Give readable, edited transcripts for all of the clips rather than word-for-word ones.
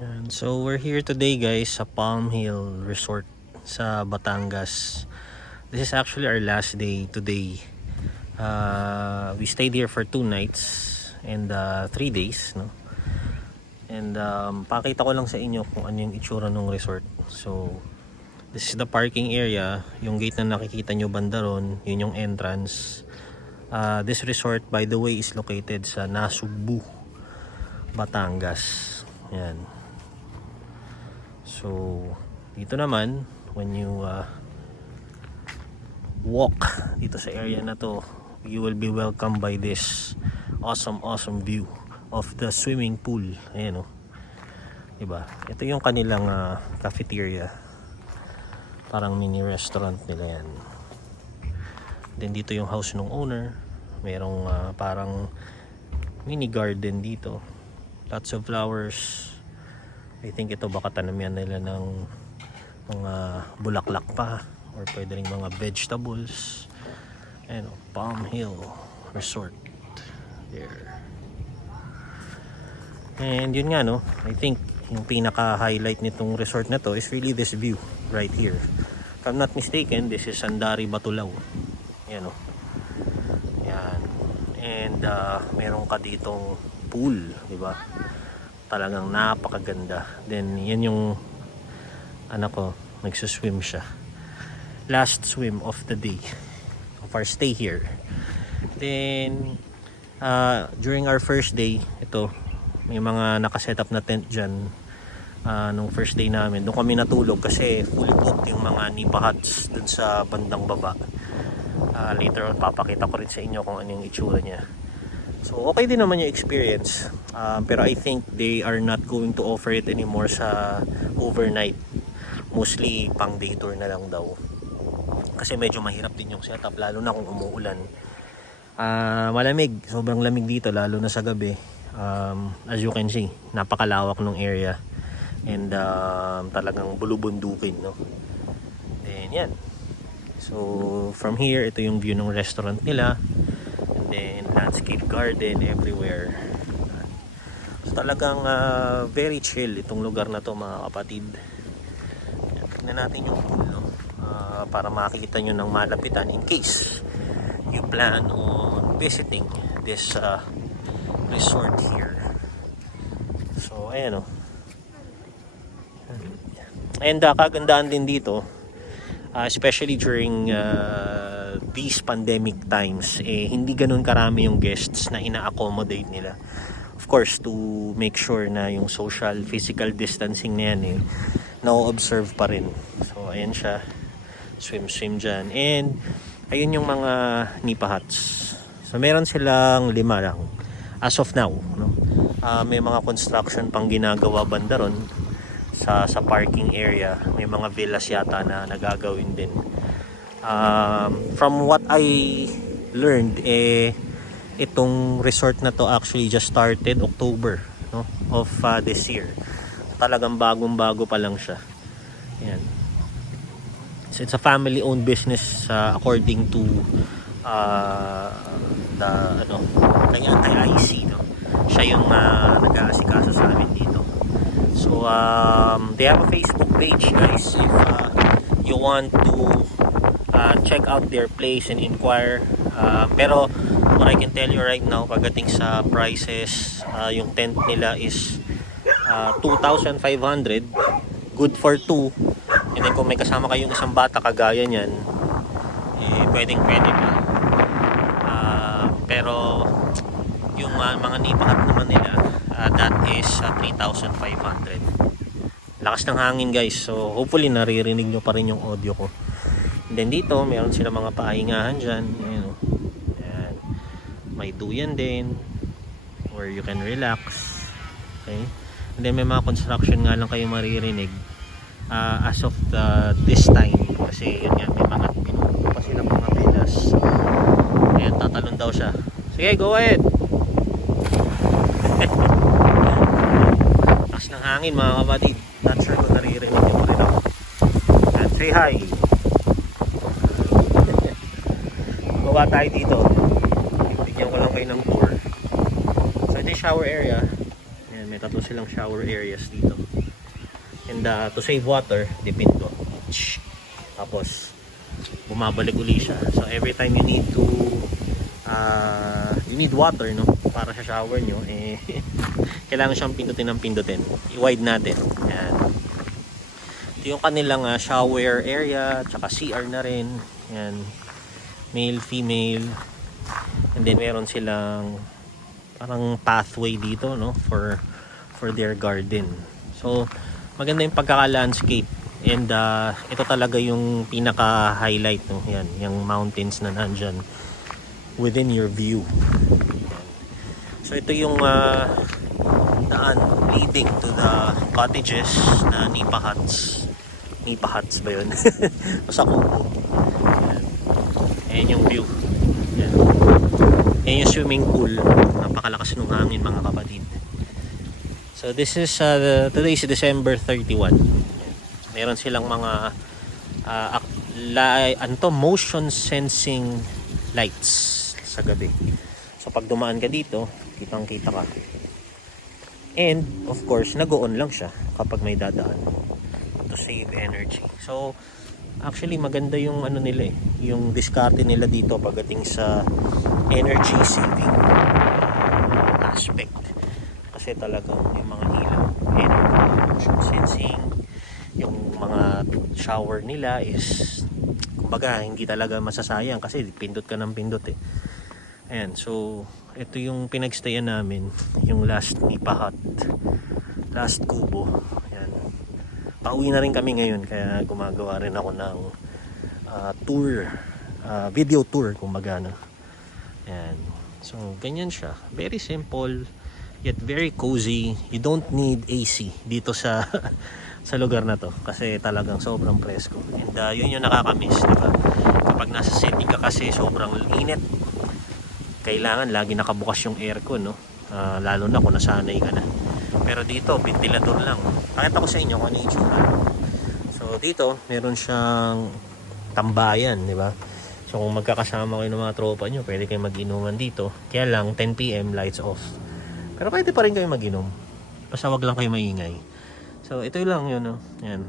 And so we're here today guys sa Palm Hill Resort sa Batangas. This is actually our last day today. We stayed here for 2 nights and 3 days, no? And pakita ko lang sa inyo kung ano yung itsura ng resort. So this is the parking area. Yung gate na nakikita nyo banda ron, yun yung entrance. This resort by the way is located sa Nasugbu, Batangas. Yan. So dito naman when you walk dito sa area na to, you will be welcomed by this awesome view of the swimming pool. Ayan o, diba? Ito yung kanilang cafeteria, parang mini restaurant nila yan. Then dito yung house ng owner, merong parang mini garden dito, lots of flowers. I think ito baka tanamihan nila ng mga bulaklak pa or pwede rin mga vegetables. Ayan o, Palm Hill Resort there. And yun nga no, I think yung pinaka highlight nitong resort na to is really this view right here. If I'm not mistaken, this is Sandari Batulao. Yan o, yan. And meron ka ditong pool, diba? Talagang napakaganda. Then yan yung anak ko, nagsuswim siya. Last swim of the day of our stay here. Then during our first day, ito may mga nakaset up na tent dyan. Nung first day namin, doon kami natulog kasi fully booked yung mga nipa huts dun sa bandang baba. Later on papakita ko rin sa inyo kung ano yung itsura niya. So okay din naman yung experience, pero I think they are not going to offer it anymore sa overnight. Mostly pang day tour na lang daw, kasi medyo mahirap din yung setup lalo na kung umuulan. Malamig, sobrang lamig dito lalo na sa gabi. As you can see, napakalawak ng area and talagang bulubundukin, no? Then yan, so from here ito yung view ng restaurant nila. Then landscape garden everywhere. So talagang very chill itong lugar na to mga kapatid. Tignan natin yung pool, no? Para makikita nyo ng malapitan in case you plan on visiting this resort here. So ayan o. And kagandaan din dito, especially during these pandemic times, hindi ganun karami yung guests na ina-accommodate nila. Of course, to make sure na yung social, physical distancing na yan na-observe pa rin. So, ayan siya. Swim dyan. And, ayun yung mga nipa huts. So, meron silang 5 lang. As of now, no? May mga construction pang ginagawa banda ron sa parking area. May mga villas yata na nagagawin din. From what I learned, itong resort na to actually just started October, no, of this year. Talagang bagong-bago pa lang siya. Yan. So it's a family-owned business according to the kay IC, no. Siya yung nag-aasikaso sa amin dito. So they have a Facebook page, guys, if you want to check out their place and inquire. Pero what I can tell you right now, pagdating sa prices, yung tent nila is 2,500, good for 2. And then kung may kasama kayong isang bata kagaya niyan, pwede pa. Pero yung mga nipahat naman nila, that is 3,500. Lakas ng hangin, guys, so hopefully naririnig nyo pa rin yung audio ko. And then dito meron sila mga pahingahan dyan. Ayan, ayan. May duyan din where you can relax. Okay, and then may mga construction nga lang kayo maririnig as of this time, kasi yun nga, may mga pinupo pa sila mga villas. Ayan, tatalon daw siya. Sige, go ahead. Lakas ng hangin mga kapatid. Not sure kung naririnig nyo pa rin ako. And say hi. Gawa tayo dito. Bigyan ko lang kayo ng tour. So ito yung shower area. Ayan, may tatlo silang shower areas dito. And to save water, dipin ko. Tapos bumabalik uli siya. So every time you need to you need water, no, para sa shower nyo, eh kailangan siyang pindutin ng pindutin. I-wide natin. Yan. Ito yung kanilang shower area, tsaka CR na rin. Yan. Male, female. And then meron silang parang pathway dito, no, for their garden. So maganda yung pagkaka-landscape. And ito talaga yung pinaka-highlight, no? Yan, yung mountains na nandyan within your view. Yan. So ito yung daan leading to the cottages na Nipa Huts. Nipa Huts ba yun? Sa Kubo. Yan. Ayan yung view. Yan. Ayan yung swimming pool. Napakalakas ng hangin, mga kapatid. So this is today is December 31. Meron silang mga motion sensing lights sa gabi. So pag dumaan ka dito, kitang-kita ka. And of course, nag-on lang siya kapag may dadaan to save energy. So actually maganda yung ano nila yung diskarte nila dito pagdating sa energy saving aspect. Kasi talagang yung mga ilaw and motion sensing, yung mga shower nila is kumbaga hindi talaga masasayang kasi pindot ka ng pindot eh. Ayan, so ito yung pinagstayan namin, yung last Nipa Hut, last Kubo. Ayan. Pauwi na rin kami ngayon kaya gumagawa rin ako ng tour, video tour kumbaga, no? Ayan. So ganyan siya, very simple yet very cozy. You don't need AC dito sa sa lugar na to kasi talagang sobrang presko. And yun yung nakakamiss, diba? Kapag nasa city ka kasi sobrang init, kailangan lagi nakabukas yung aircon, no? Lalo na kung nasanay ka na. Pero dito, ventilador lang. Pakita ko sa inyo kung ano yung itsura. So dito, meron siyang tambayan, diba? So kung magkakasama kayo ng mga tropa nyo, pwede kayo mag-inuman dito. Kaya lang, 10 PM lights off. Pero pwede pa rin kayo mag-inom. Basta wag lang kayo maingay. So ito lang yun, no? Yan.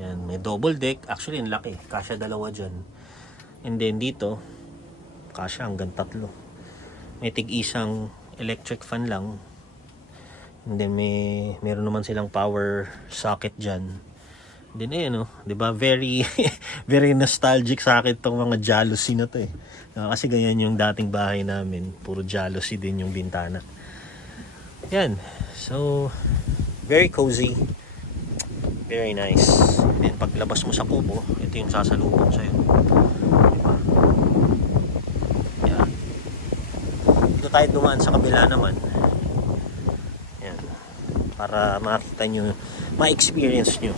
Yan, may double deck. Actually, ang laki. Kasya dalawa dyan. And then dito, kasya hanggang 3. May tig-isang electric fan lang. And then meron naman silang power socket dyan. And then no? Diba? Very, very nostalgic sa akin itong mga jealousy na to eh. Kasi ganyan yung dating bahay namin. Puro jealousy din yung bintana. Yan. So, very cozy. Very nice. Then paglabas mo sa Kubo, ito yung sasalubong sa'yo. Diba? Yan. Dito tayo dumaan sa kabila naman. Yan. Para makita nyo, ma-experience nyo.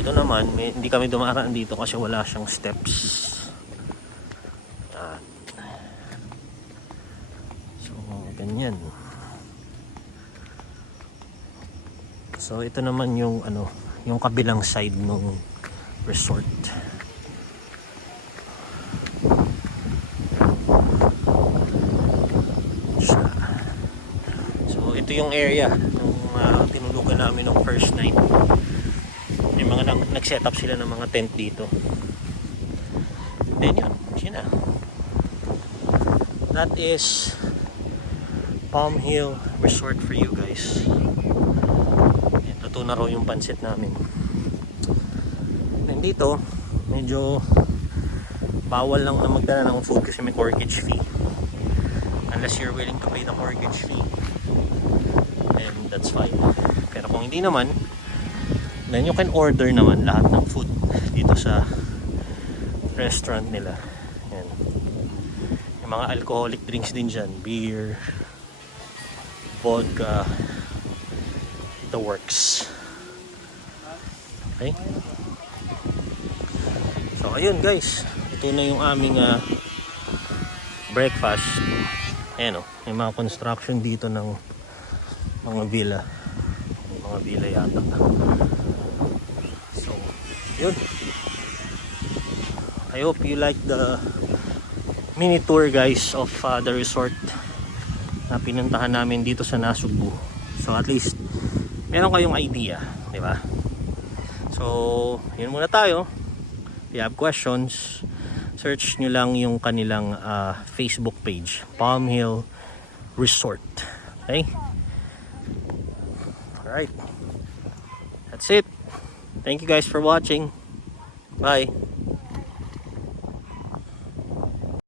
Dito naman, hindi kami dumaraan dito kasi wala siyang steps. Yan. So, ganyan. So, ito naman yung yung kabilang side ng resort. So, ito yung area nung tinulugan namin ng first night. May mga nag-set up sila ng mga tent dito. Then yun na. That is Palm Hill Resort for you guys. Luto na raw yung pansit namin. Then dito, medyo bawal lang na magdala ng food kasi may mortgage fee. Unless you're willing to pay the mortgage fee, then that's fine. Pero kung hindi naman, then you can order naman lahat ng food dito sa restaurant nila. Yan. Yung mga alcoholic drinks din dyan. Beer, vodka, the works. Okay? So ayun guys, ito na yung aming breakfast. Ayan o, may mga construction dito ng mga villa. May mga villa yata. Yun. I hope you like the mini tour guys of the resort na pinuntahan namin dito sa Nasugbu. So at least meron kayong idea, di ba? So yun muna tayo. If you have questions, search nyo lang yung kanilang Facebook page, Palm Hill Resort. Okay? Alright. That's it. Thank you guys for watching. Bye.